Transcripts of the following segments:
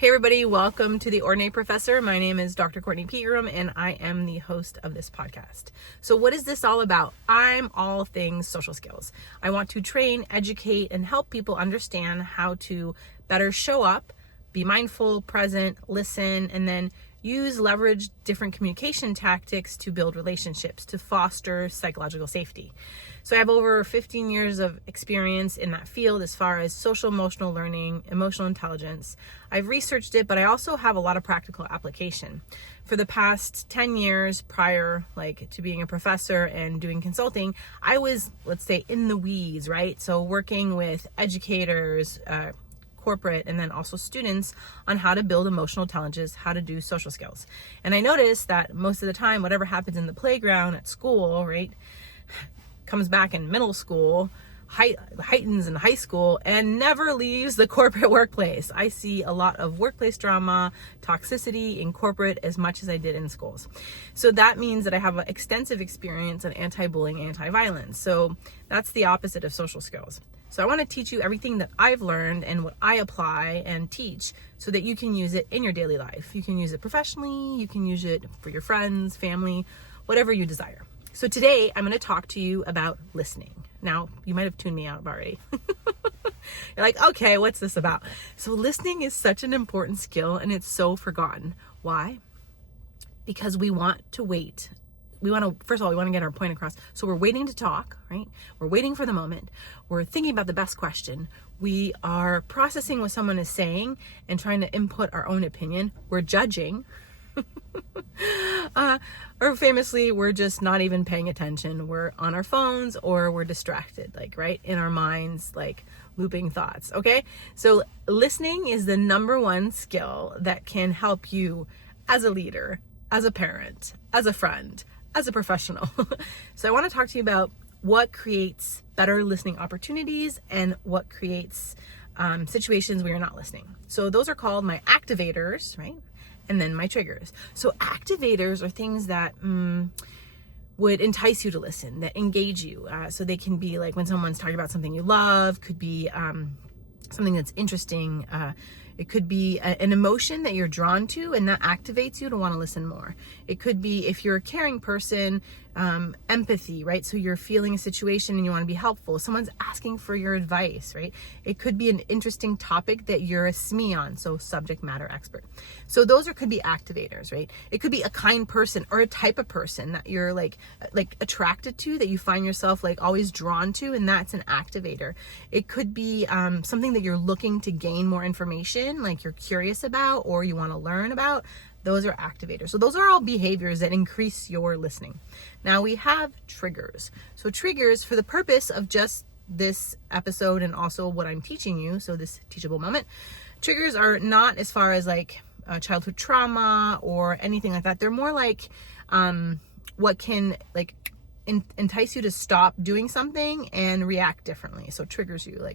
Hey everybody, welcome to the Ordinary Professor. My name is Dr. Kortney Peagram and I am the host of this podcast. So what is this all about? I'm all things social skills. I want to train, educate, and help people understand how to better show up, be mindful, present, listen, and then leverage different communication tactics to build relationships, to foster psychological safety. So I have over 15 years of experience in that field as far as social emotional learning, emotional intelligence. I've researched it, but I also have a lot of practical application. For the past 10 years prior to being a professor and doing consulting, I was, let's say, in the weeds, right? So working with educators, corporate, and then also students on how to build emotional intelligence, how to do social skills. And I noticed that most of the time, whatever happens in the playground at school, right, comes back in middle school, heightens in high school, and never leaves the corporate workplace. I see a lot of workplace drama, toxicity in corporate as much as I did in schools. So that means that I have an extensive experience in anti-bullying, anti-violence. So that's the opposite of social skills. So I want to teach you everything that I've learned and what I apply and teach so that you can use it in your daily life. You can use it professionally, you can use it for your friends, family, whatever you desire. So today I'm going to talk to you about listening. Now, you might have tuned me out already. You're like, okay, what's this about? So listening is such an important skill and it's so forgotten. Why? Because we want to wait. First of all, we want to get our point across. So we're waiting to talk, right? We're waiting for the moment. We're thinking about the best question. We are processing what someone is saying and trying to input our own opinion. We're judging. Or famously, we're just not even paying attention. We're on our phones or we're distracted, right? In our minds, looping thoughts, okay? So listening is the number one skill that can help you as a leader, as a parent, as a friend, as a professional. So I want to talk to you about what creates better listening opportunities and what creates situations where you're not listening. So those are called my activators, right? And then my triggers. So activators are things that would entice you to listen, that engage you. So they can be like when someone's talking about something you love, could be something that's interesting. It could be an emotion that you're drawn to and that activates you to want to listen more. It could be, if you're a caring person, empathy, right? So you're feeling a situation and you want to be helpful. Someone's asking for your advice, right? It could be an interesting topic that you're a SME on, so subject matter expert. So those could be activators, right? It could be a kind person or a type of person that you're like attracted to, that you find yourself always drawn to, and that's an activator. It could be something that you're looking to gain more information, like you're curious about or you want to learn about. Those are activators. So those are all behaviors that increase your listening. Now we have triggers. So triggers, for the purpose of just this episode and also what I'm teaching you, so this teachable moment, triggers are not as far as childhood trauma or anything like that. They're more what can entice you to stop doing something and react differently. So triggers you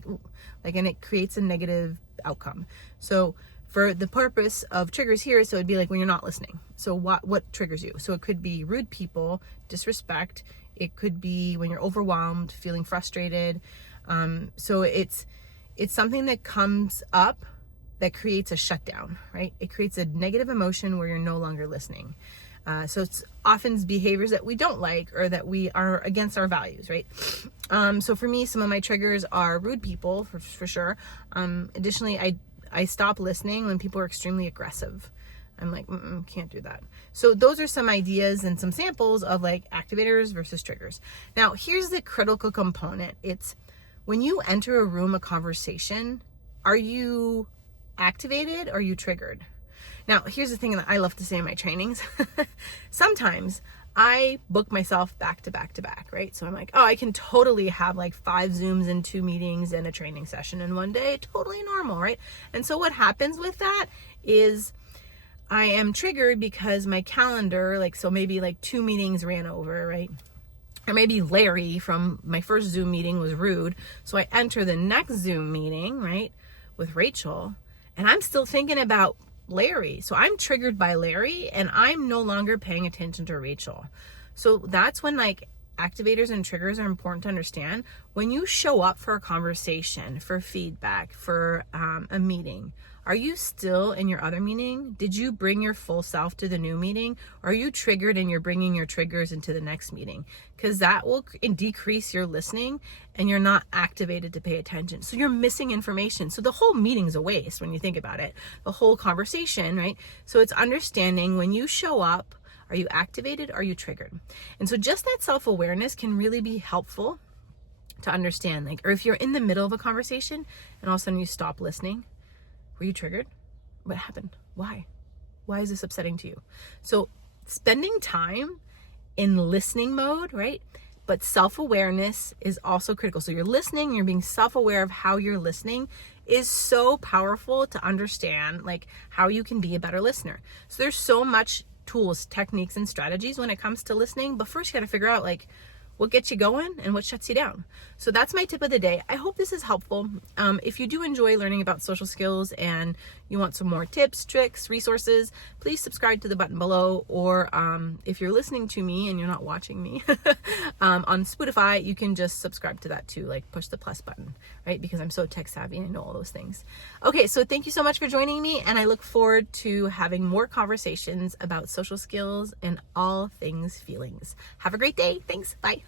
and it creates a negative outcome. So for the purpose of triggers here, so it'd be when you're not listening. So what triggers you? So it could be rude people, disrespect. It could be when you're overwhelmed, feeling frustrated. So it's something that comes up that creates a shutdown, right? It creates a negative emotion where you're no longer listening. So it's often behaviors that we don't like or that we are against our values, right? So for me, some of my triggers are rude people, for sure. Additionally, I stop listening when people are extremely aggressive. I'm like, can't do that. So those are some ideas and some samples of activators versus triggers. Now, here's the critical component. It's when you enter a room, a conversation, are you activated or are you triggered? Now, here's the thing that I love to say in my trainings. Sometimes I book myself back to back to back, right? So I'm like, I can totally have 5 Zooms and 2 meetings and a training session in one day. Totally normal, right? And so what happens with that is I am triggered because my calendar, so maybe 2 meetings ran over, right? Or maybe Larry from my first Zoom meeting was rude. So I enter the next Zoom meeting, right, with Rachel, and I'm still thinking about Larry. So I'm triggered by Larry and I'm no longer paying attention to Rachel. So that's when activators and triggers are important to understand. When you show up for a conversation, for feedback, for a meeting, are you still in your other meeting? Did you bring your full self to the new meeting? Or are you triggered and you're bringing your triggers into the next meeting? Because that will decrease your listening and you're not activated to pay attention. So you're missing information. So the whole meeting's a waste when you think about it. The whole conversation, right? So it's understanding when you show up, are you activated? Are you triggered? And so just that self-awareness can really be helpful to understand. Like, or if you're in the middle of a conversation and all of a sudden you stop listening, were you triggered? What happened? Why? Why is this upsetting to you? So spending time in listening mode, right? But self-awareness is also critical. So you're listening, you're being self-aware of how you're listening is so powerful to understand, like, how you can be a better listener. So there's so much tools, techniques, and strategies when it comes to listening. But first you got to figure out, like, what gets you going and what shuts you down. So that's my tip of the day. I hope this is helpful. If you do enjoy learning about social skills and you want some more tips, tricks, resources, please subscribe to the button below. Or if you're listening to me and you're not watching me on Spotify, you can just subscribe to that too, like push the plus button, right? Because I'm so tech savvy and I know all those things. Okay, so thank you so much for joining me, and I look forward to having more conversations about social skills and all things feelings. Have a great day. Thanks. Bye.